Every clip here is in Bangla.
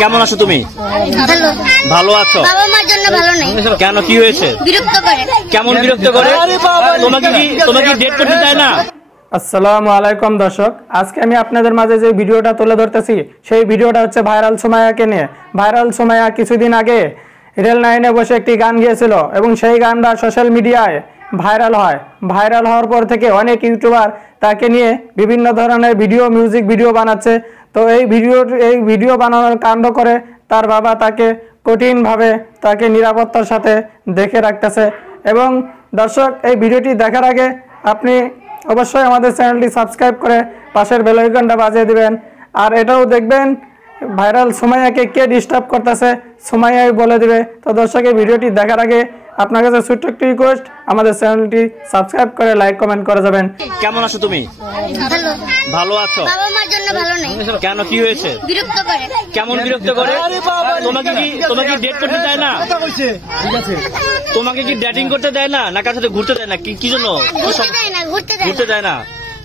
কেমন আছো তুমি? ভালো আছো? বাবা মার জন্য ভালো নাই। কেন, কি হয়েছে? বিরক্ত করে। কেমন বিরক্ত করে? তোমাকে ডেট করতে চায় না? আসসালামু আলাইকুম দর্শক, আজকে আমি আপনাদের মাঝে যে ভিডিওটা তুলে ধরতেছি সেই ভিডিওটা হচ্ছে ভাইরাল সুমাইয়াকে নিয়ে। ভাইরাল সুমাইয়া কিছুদিন আগে রেল লাইনে বসে একটি গান গিয়েছিল এবং সেই গানটা সোশ্যাল মিডিয়ায় ভাইরাল হয়। ভাইরাল হওয়ার পর থেকে অনেক ইউটিউবার তাকে নিয়ে বিভিন্ন ধরনের মিউজিক ভিডিও বানাচ্ছে। তো এই ভিডিও বানানোর কাণ্ড করে তার বাবা তাকে কঠিনভাবে তাকে নিরাপত্তার সাথে দেখে রাখতেছে। এবং দর্শক, এই ভিডিওটি দেখার আগে আপনি অবশ্যই আমাদের চ্যানেলটি সাবস্ক্রাইব করে পাশের বেল আইকনটা বাজিয়ে দিবেন। আর এটাও দেখবেন ভাইরাল সুমাইয়াকে কে ডিস্টার্ব করতেছে, সুমাইয়াই বলে দিবে। তো দর্শক, এই ভিডিওটি দেখার আগে আপনার কাছে ছোট্ট একটি রিকোয়েস্ট, আমাদের চ্যানেলটি সাবস্ক্রাইব করে লাইক কমেন্ট করে যাবেন। কেমন আছো তুমি? ভালো আছো? বাবা মার জন্য ভালো নাই। কেন, কি হয়েছে? বিরক্ত করে। কেমন বিরক্ত করে? তোমাকে ডেট করতে দেয় না? তোমাকে কি ডেটিং করতে দেয় না, না কার সাথে ঘুরতে দেয় না? কি জন্য? ঘুরতে দেয় না।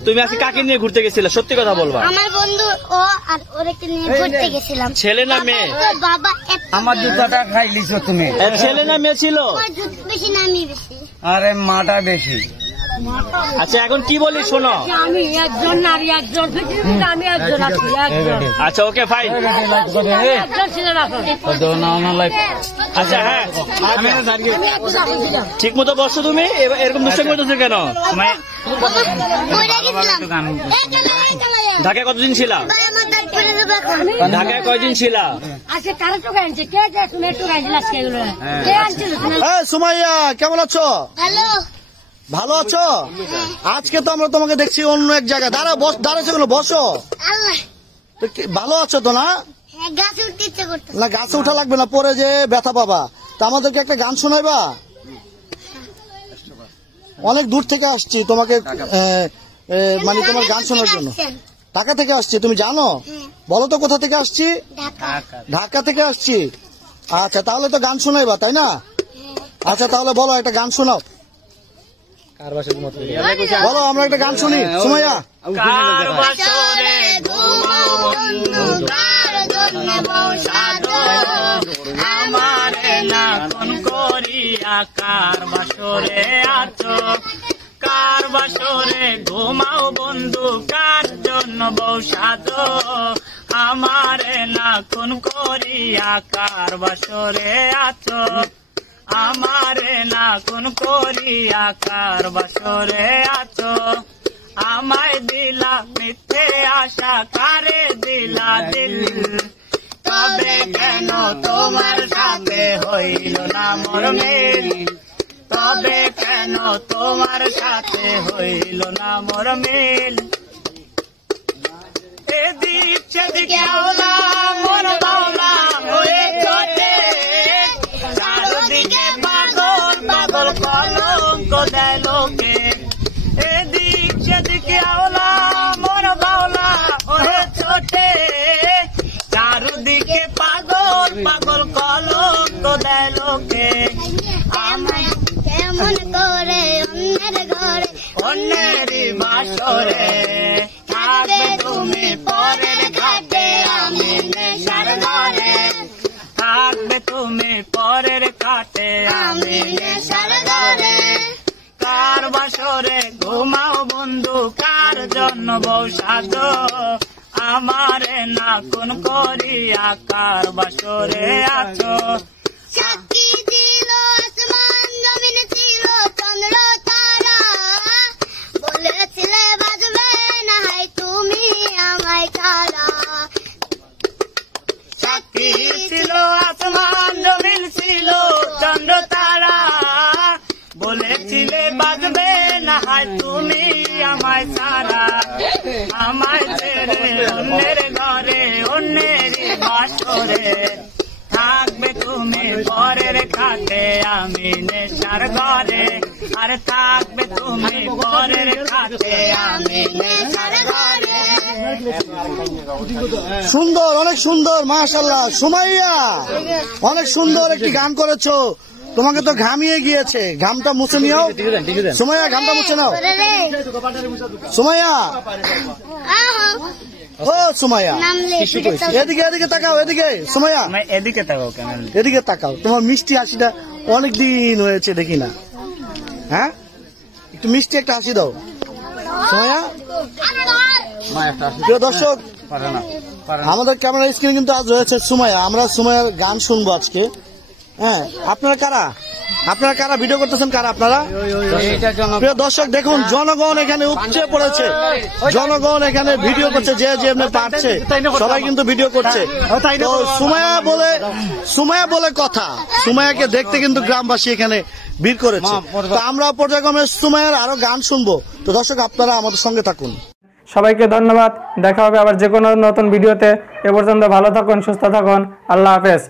তুমি আজকে কাকে নিয়ে ঘুরতে গেছিলে? সত্যি কথা বলবা। আমার বন্ধু ও আর ওরকে নিয়ে ঘুরতে গেছিলাম। ছেলে না মেয়ে? বাবা আমার জুতাটা খাইলিছো তুমি। ছেলে না মেয়ে ছিল? বেশি না আমি বেশি। আরে মাটা বেশি। আচ্ছা, এখন কি বলি শোনো। আমি একজন নারী, একজন আমি একজন আছি, একজন। আচ্ছা, ওকে ফাইন। একজন ছিলেন আপনার। আচ্ছা, হ্যাঁ, ঠিক মতো বসো তুমি। এরকম দুষ্টামি করতেছো কেন? ঢাকায় কতদিন ছিলা? ঢাকায় কয়দিন ছিলা? আজকে কারো তো গাইছে, কে শুনে একটু গাইছিল আজকে এগুলো। কে আনছিল? সুমাইয়া, কেমন আছো? ভালো। ভালো আছো? আজকে তো আমরা তোমাকে দেখছি অন্য এক জায়গায়। দাঁড়াচ্ছো কেন? বসো। আল্লাহ, ভালো আছো তো না? গাছে উঠতে ইচ্ছে করতো না, গাছে উঠা লাগবে না, পরে যে ব্যথা পাবা। তা আমাদেরকে একটা গান শোনাইবা? অনেক দূর থেকে আসছি তোমাকে মানে তোমার গান শোনার জন্য। ঢাকা থেকে আসছি, তুমি জানো? বলো তো কোথা থেকে আসছি? ঢাকা থেকে আসছি। আচ্ছা, তাহলে তো গান শোনাইবা, তাই না? আচ্ছা, তাহলে বলো, একটা গান শোনাও। বলো, আমরা একটা গান শুনি। সুমাইয়া, আমারে না কোন করিয়া কার বাসরে আছো, কার বাসরে ঘুমাও বন্ধু, কার জন্য বউ সাজো। আমারে না কোন করিয়া কার বাসরে আছো, আমারে না কোন করিয়া কার বাসরে আছো। আমায় দিলা মিথ্যে আশা, কারে দিলা দিল, তবে কেন তোমার সাথে হইল না মোর মিল, তবে কেন তোমার সাথে হইল না মোর মিল। এদিক সেদিক আওলা মোর বাউলা হয়ে চটে, চারদিকে পাগল পাগল কলঙ্ক দেয় লোকে। এদিক সেদিকে আওলা মোর বাউলা হয়ে চটে, চারদিকে পাগল পাগল কলঙ্ক দেয় লোকে। আমায় কেমন করে অন্যের ঘরে অন্যেরই বাসরে থাকবে তুমি পরের ঘাটে, আমি নেশার ঘরে থাকবে তুমি পরের ঘাটে, আমি নেশার ঘরে। কার বাসরে ঘুমাও বন্ধু, কার জন্য বউ সাজো। আমারে না কোন করিয়া কার বাসরে আছো। সাক্ষী ছিল আসমান, জমিন ছিল চন্দ্র তারা, বলেছিলে বাজবে না হাই তুমি আমায় ছাড়া। সাক্ষী ছিল আসমান, জমিন ছিল চন্দ্র তারা, বলেছিলে বাজবে না হায় তুমি আমায় ছাড়া। আমায় ছেড়ে অন্যের ঘরে অন্যেরই বাসরে থাকবে তুমি পরের খাটে, আমি নেশার ঘরে। আর থাকবে তুমি পরের খাটে, আমি নেশার ঘরে। সুন্দর, অনেক সুন্দর, মাশাআল্লাহ। সুমাইয়া, অনেক সুন্দর একটি গান করেছো। তোমাকে তো ঘামিয়ে গিয়েছে, ঘামটা মুছে নিও। সুমাইয়া, ঘামটা মুছে নাও। সুমাইয়া, ও সুমাইয়া নামলে এদিকে এদিকে তাকাও, এদিকে সুমাইয়া এদিকে তাকাও কেন? এদিকে তাকাও। তোমার মিষ্টি হাসিটা অনেক দিন হয়েছে দেখি না। হ্যাঁ, একটু মিষ্টি একটা হাসি দাও সুমাইয়া। প্রিয় দর্শক, আমাদের ক্যামেরা স্ক্রিনে কিন্তু আজ রয়েছে সুমাইয়া। আমরা সুমাইয়ার গান শুনবো আজকে। হ্যাঁ, আপনারা কারা ভিডিও করতেছেন, কারা আপনারা? প্রিয় দর্শক দেখুন, জনগণ এখানে উপচে পড়েছে, জনগণ এখানে ভিডিও করছে, যে যেমনি পারছে সবাই কিন্তু ভিডিও করছে। তো সুমাইয়া বলে কথা, সুমাইয়াকে দেখতে কিন্তু গ্রামবাসী এখানে ভিড় করেছে। তো আমরা পর্যায়ক্রমে সুমাইয়ার আরো গান শুনবো। তো দর্শক, আপনারা আমাদের সঙ্গে থাকুন। সবাইকে ধন্যবাদ। দেখা হবে আবার যে কোনো নতুন ভিডিওতে। এ পর্যন্ত ভালো থাকুন, সুস্থ থাকুন। আল্লাহ হাফেজ।